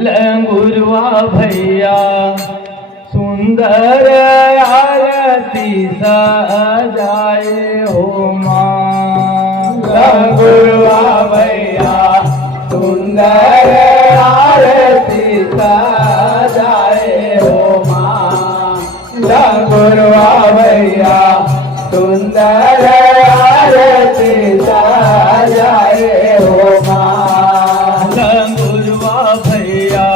गुरुआ भैया सुंदर आरती सजाए हो माँ। गुरुआ भैया सुंदर आरती सजाए हो माँ। गुरुआ भैया सुंदर आरती सजाए हो माँ। गुरुआ भैया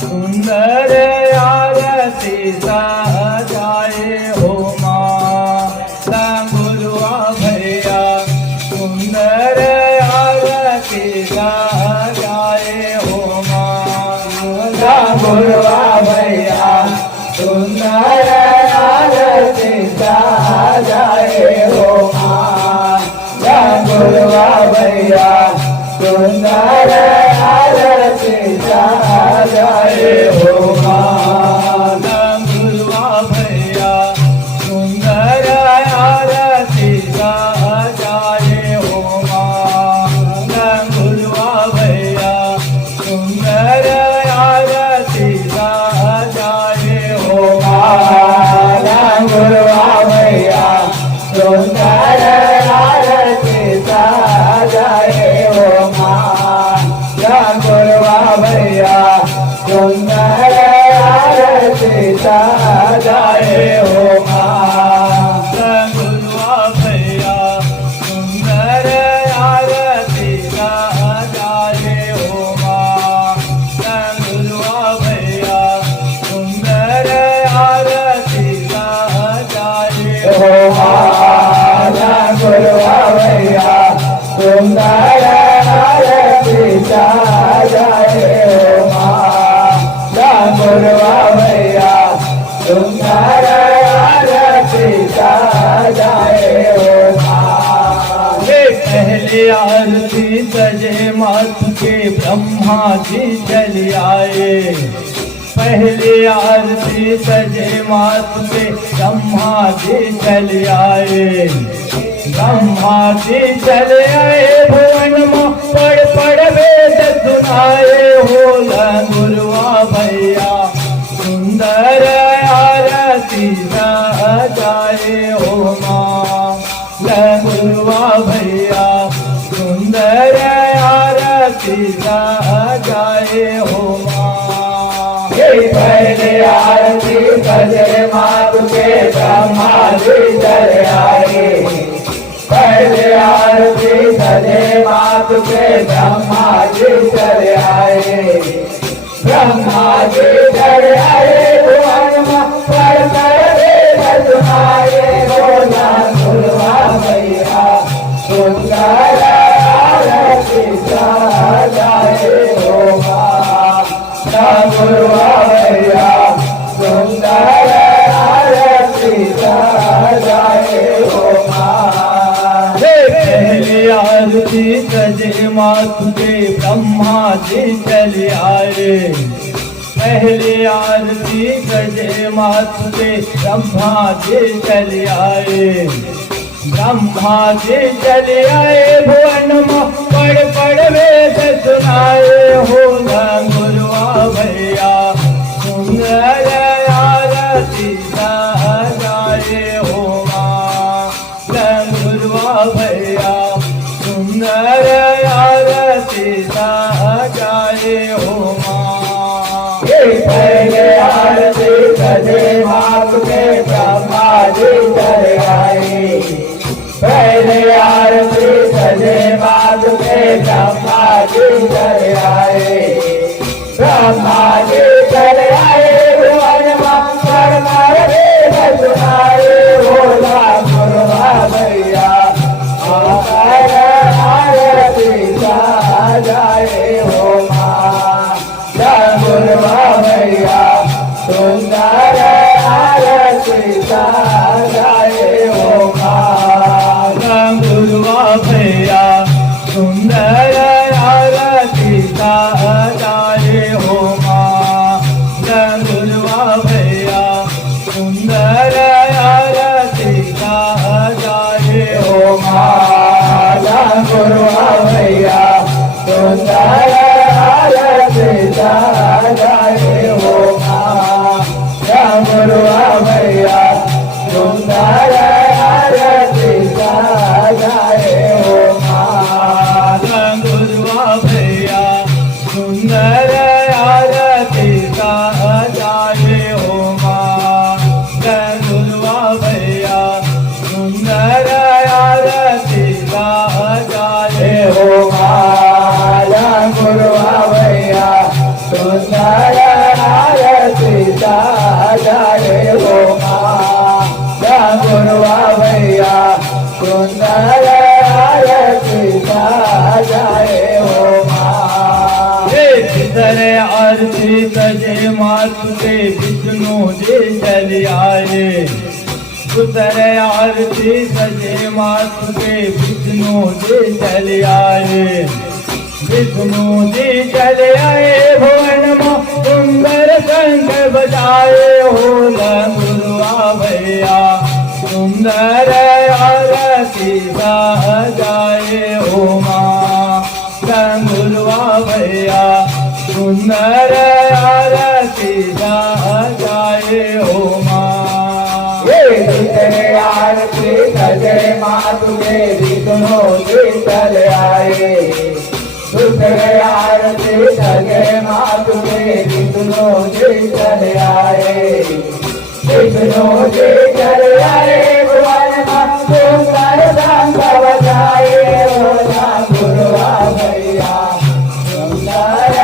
सुंदर आरती सजाए हो माँ। गुरुआ भैया सुंदर आरती सजाए हो माँ। गुरुआ भैया सुंदर आरती सजाए हो माँ। गुरुआ भैया सुंदर आरती सजाए हो माँ। गुरुआ भैया सुंदर आरती सजाए हो माँ। गुरुआ भैया सुंदर आरती सजाए हो माँ। गुरुआ भैया सुंदर आरती सजाए हो माँ। गुरुआ भैया सुंदर आरती सजाए हो माँ। गुरुआ भैया सुंदर आरती सजाए हो माँ। गुरुआ भैया सुंदर आरती सजाए हो माँ। गुरुआ भैया सुंदर आरती सजाए हो माँ। गुरुआ भैया सुंदर आरती सजाए हो माँ। पहले आरती सजे मात के ब्रह्मा जी चल आए। पहले आरती सजे मात के ब्रह्मा जी चल आए। ब्रह्मा जी चल आए भुवन में पढ़ वेद सुनाए हो। गुरुआ भैया सुंदर आरती सजाए हो माँ। गुरुआ भैया सुंदर आरती सजाए हो माँ। पहले आरती सजे मात के ब्रह्मा जी चल आए। पहले आरती सजे मात के ब्रह्मा जी चल आए। ब्रह्मा जी चल आए भुवन में पढ़ वेद सुनाए हो। गुरुआ भैया सुंदर आरती सजाए हो माँ। गुरुआ भैया सुंदर आरती सजाए हो माँ। पहले आरती सजे मात के ब्रह्मा जी चल आए। पहले आरती सजे मात के ब्रह्मा जी चल आए। ब्रह्मा जी चल आए भुवन में पढ़ वेद सुनाए हो। गुरुआ भैया सुंदर आरती सजाए हो माँ। गुरुआ भैया सुंदर आरती सजाए हो माँ। पहले आरती सजे मात के ब्रह्मा जी चल आए। पहले आरती सजे मात के ब्रह्मा जी चल आए। ब्रह्मा जी चल आए भुवन में पढ़ वेद सुनाए हो। गुरुआ भैया सुंदर आरती सजाए हो माँ। गुरुआ भैया सुंदर आरती सजाए हो माँ। गुरुआ भैया सुंदर आरती सजाए हो माँ। सुंदर आरती सजाए हो माँ गुरुआ भैया सुंदर आरती सजाए हो माला गुरुआ भैया सुंदर आरती सजाए हो माला गुरुआ भैया सुंदर आरती सजाए हो माँ इधर आरती सजे मातु के विष्णु जी चल आए उधर आरती सजे मातु के विष्णु जी चल आए विष्णु जी चल आए भुवन में सुंदर शंख बजाए हो गुरुआ भैया सुंदर आरती सजाए हो माँ गुरुआ भैया सुंदर आरती सजाए हो माँ आरती सजे मातु के विष्णु जी चल आए दूसरे आरती सजे मातु के विष्णु जी चल आए विष्णु जी चल आए भुवन में सुंदर शंख बजाए हो गुरुआ भैया सुंदर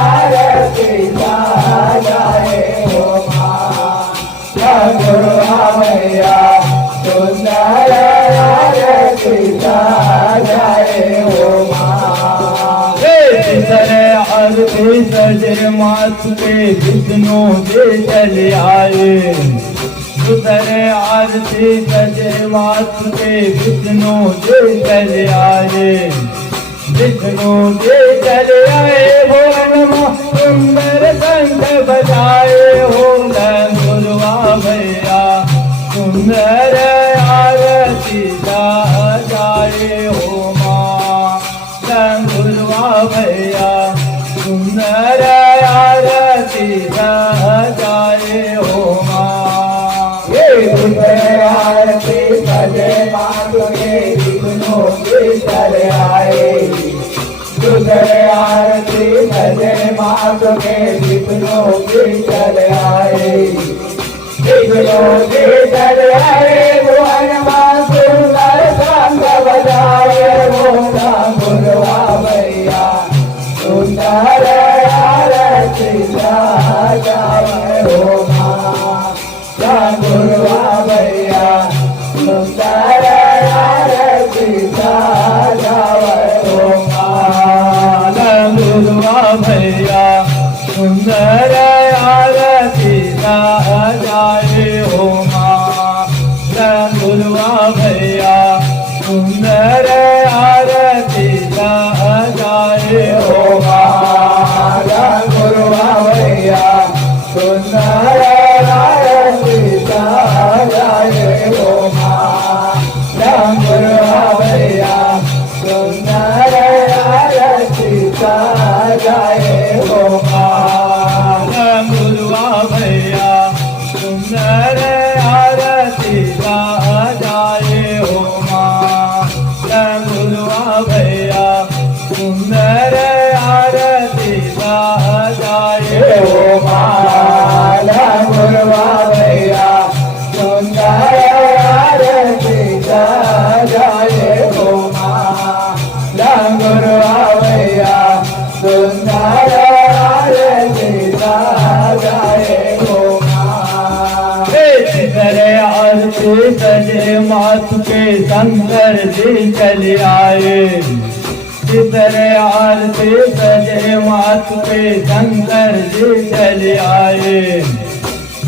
आरती सजाए हो माँ गुरुआ भैया सुंदर आरती सजाए हो माँ इधर आरती सजे मातु के विष्णु जी चल आए उधर आरती सजे मातु के विष्णु जी चल आए विष्णु जी चल आए भुवन में सुंदर शंख बजाए हो गुरुआ भैया सुंदर आरती सजाए हो माँ गुरुआ भैया सुंदर आरती सजाए हो माँ आरती सजे मातु के विष्णु जी चल आए दूसरे आरती सजे मातु के विष्णु जी चल आए विष्णु जी चल आए भुवन में सुंदर शंख बजाए हो गुरुआ भैया सुंदर आरती सजाए हो माँ गुरुआ भैया सुंदर आरती सजाए हो माँ गुरुआ भैया सुंदर आरती सजाए हो माँ गुरुआ भैया सुंदर आरती सजाए हो माँ गुरुआ भैया सुंदर आरती सजाए हो माँ गुरुआ भैया सुंदर आरती सजाए हो माँ गुरुआ भैया सुंदर आरती सजाए हो माँ गुरुआ भैया सुंदर आरती सजाए हो माँ गुरुआ भैया सुंदर आरती सजाए हो माँ गुरुआ भैया सुंदर आरती सजाए हो माँ इधर आरती सजे मातु के शंकर जी चल आए इधर आरती सजे मातु के शंकर जी चल आए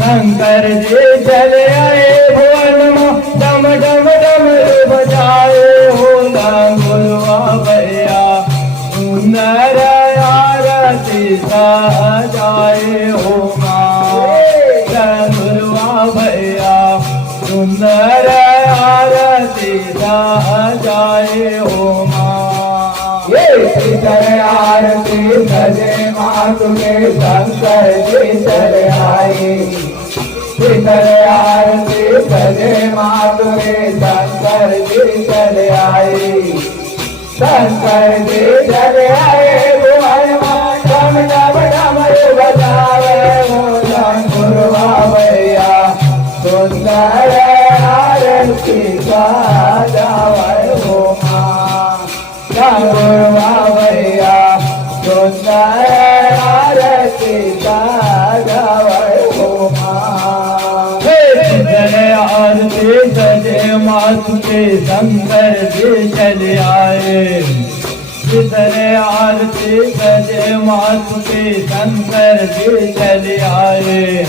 शंकर जी चल आए भुवन में डम डम डम बजाए हो गुरुआ भैया सुंदर आरती सजाए हो माँ गुरुआ भैया सुंदर आरती सजाए हो माँ आरती सजे मातु के शंकर जी चल आए आरती सजे मातु के शंकर जी चल आए शंकर जी चल आए भुवन में आरती सजावे हो माँ। तिसरे आरती सजे मातु के शंकर जी चले आए। तिसरे आरती सजे मातु के शंकर जी चले आए।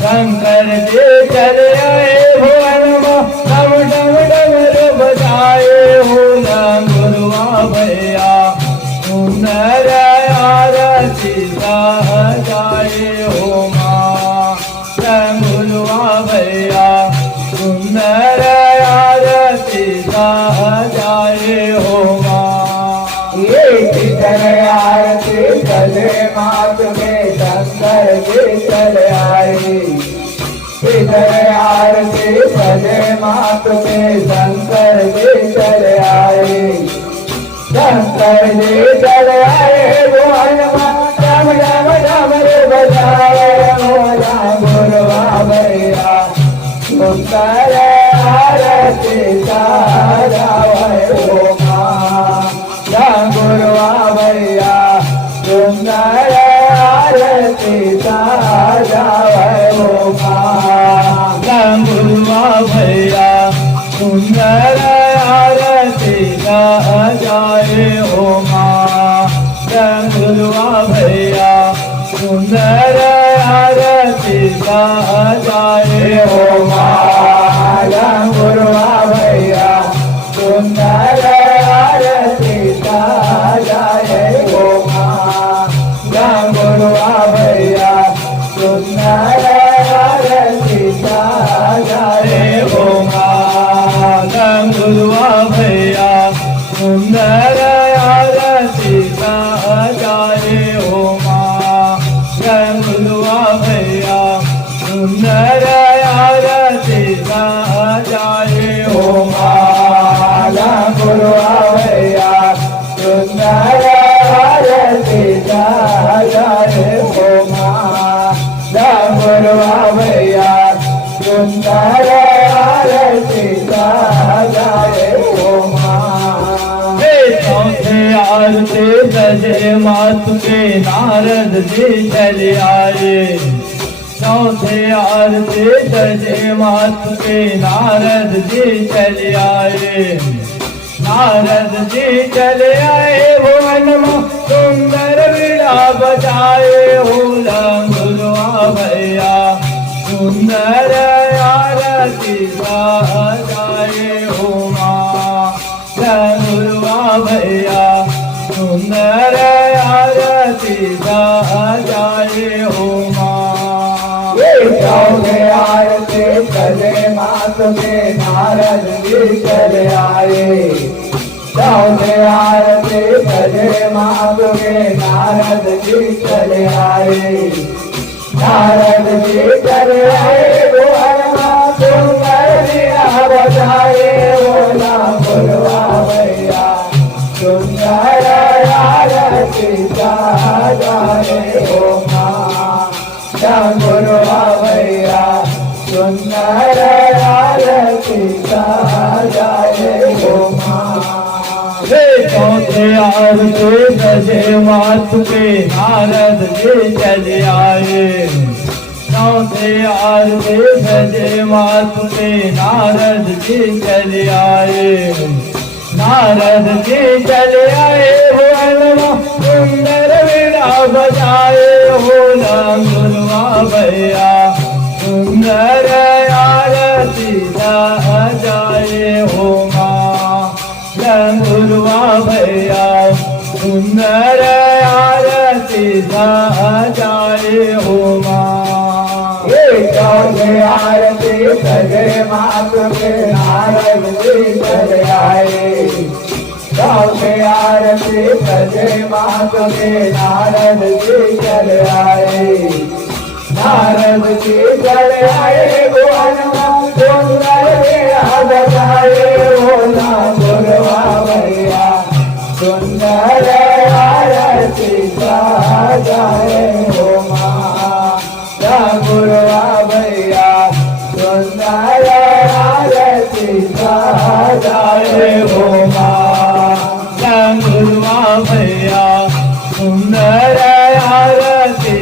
शंकर जी चले आए भुवन में डम डम डमरू बजाए हो गुरुआ भैया सुंदर आरती सजाए हो माँ। गुरुआ भैया सुंदर आरती सजाए हो माँ। ये तिसरे आरती सजे मातु के शंकर जी चले आए। तिसरे आरती सजे मातु के शंकर जी चले आए। शंकर जी चले आए भुवन में डम डम डमरू बजाए हो गुरुआ भैया सुंदर आरती सजावे हो माँ। गुरुआ भैया सुंदर आरती सजावे हो माँ। गुरुआ भैया सुंदर आरती सजाए हो माँ। गुरुआ भैया सुंदर आरती सजाए हो माँ। गुरुआ भैया सुंदर आरती सजाए हो माँ। गुरुआ भैया सुंदर आरती सजाए हो माँ। गुरुआ भैया सुंदर आरती सजाए हो माँ। गुरुआ भैया सुंदर आरती सजाए हो माँ। गुरुआ भैया सुंदर आरती सजाए हो माँ। गुरुआ भैया सुंदर आरती सजाए हो माँ। चौथे आरती सजे मातु के नारद जी चले आए। चौथे आरती सजे मातु के नारद जी चले आए। नारद जी चले आए भुवन में सुंदर वीणा बजाए हो गुरुआ भैया सुंदर आरती सजाए हो माँ। गुरुआ भैया सुंदर आरती सजाए हो माँ। चौथे आरती सजे मातु के नारद जी चले आए। चौथे आरती सजे मातु के नारद जी चले आए। नारद जी चले आए भुवन में सुंदर वीणा बजाए बोला गुरुआ भैया सुंदर आरती सजाए हो माँ। गुरुआ भैया सुंदर आरती सजाए हो माँ। चौथे आरती सजे मातु के नारद जी चले आए। चौथे आरती सजे मातु के नारद जी चले आए। नारद जी चले आए भुवन में सुंदर वीणा बजाए हो गुरुआ भैया सुंदर आरती सजाए हो माँ। गुरुआ भैया सुंदर आरती सजाए हो माँ। चौथे आरती सजे मातु के नारद जी चले आए। चौथे आरती सजे मातु के नारद जी चले आए। नारद जी चले आए भुवन में सुंदर वीणा बजाए बोला गुरुआ भैया सुंदर आरती सजाए हो माँ। गुरुआ भैया सुंदर आरती सजाए हो माँ। गुरुआ भैया सुंदर आरती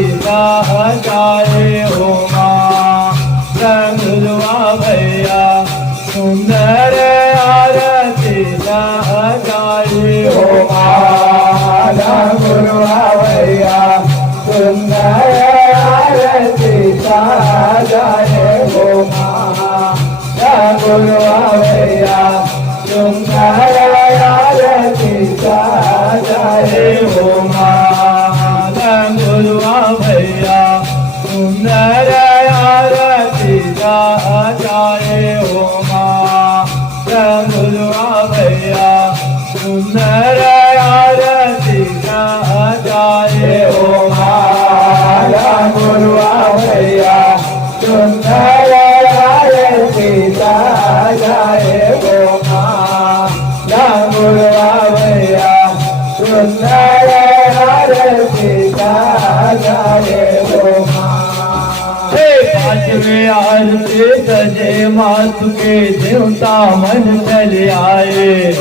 पांचवे आरती सजे मातु के देवता मन चले आए।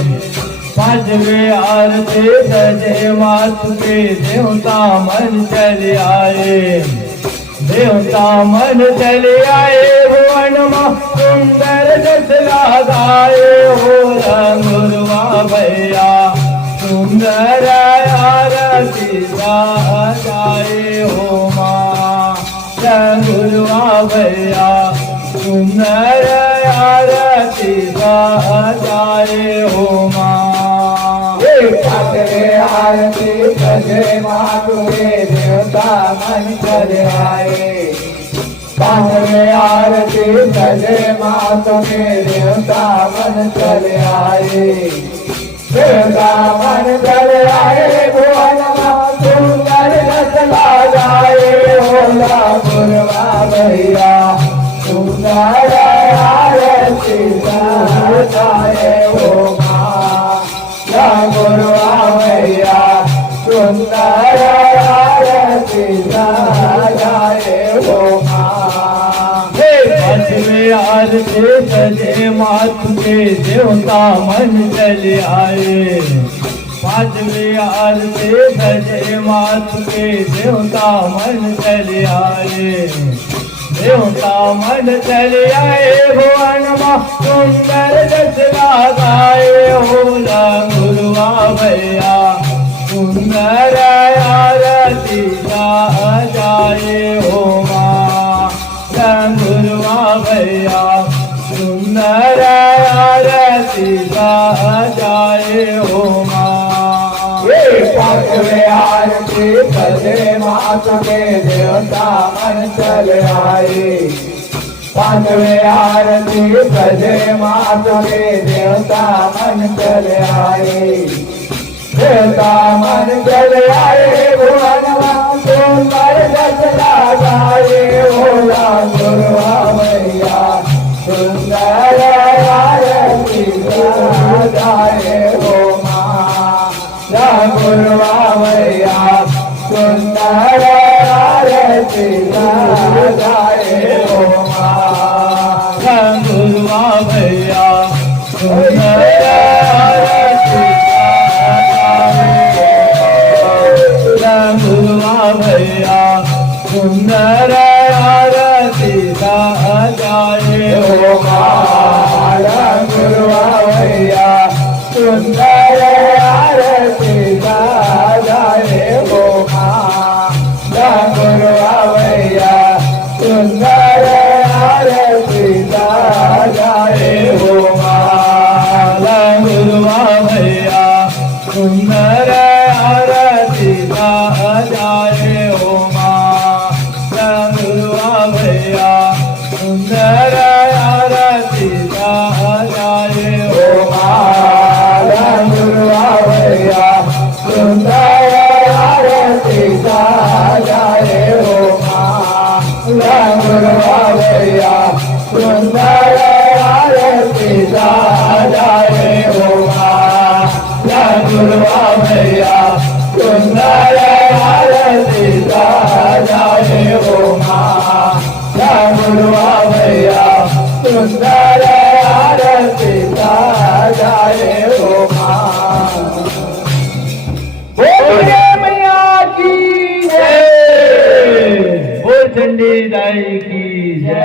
पांचवे आरती सजे मातु के देवता मन चले आए। देवता मन चले आए भुवन में सुंदर जस लगाए हो रंगुरवा भैया सुंदर आरती जाए हो माँ रंगुरवा भैया सुंदर आरती जाए हो माँ। पांचवे आरती सजे मातु के देवता मन चले आए। पांचवे आरती सजे मातु के देवता मन चले आए। देवता मन चले आए भुवन में सुंदर रस लगाए होला गुरवा भैया सुंदर आरती जाए हो गुरवा भैया सुंदर आरती जाए हो पांचवे आरती सजे मातु के देवता मन चले आए। पांचवे आरती सजे मातु के देवता मन चले आए। देवता मन चले आए भुवन में सुंदर जस लगाए होला गुरवा भैया सुंदर आरती जाए हो माँ गुरवा भैया सुंदर आरती जाए हो माँ। पांचवे आरती सजे मातु के देवता मन चले आए। पांचवे आरती सजे मातु के देवता मन चले आए। देवता मन चले आए भुवन में सुंदर जस लगाए होला गुरवा भैया सुंदर आरती जाए हो गुरवा भैया सुंदर आरती जाए हो गुरवा भैया सुंदर आरती गुरवा भैया सुंदर आरती जाए हो गुरवा भैया सुंदर आरती जाए हो गुरवा भैया सुंदर आरती जाए हो गुरवा भैया सुंदर आरती जाए हो गुरवा भैया सुंदर आरती जाए हो गुरवा भैया सुंदर आरती जाए हो गुरवा भैया सुंदर आरती जाए हो गुरवा भैया सुंदर आरती जाए हो गुरवा भैया सुंदर आरती जाए हो मैया की जय। बोल चंडी दाई की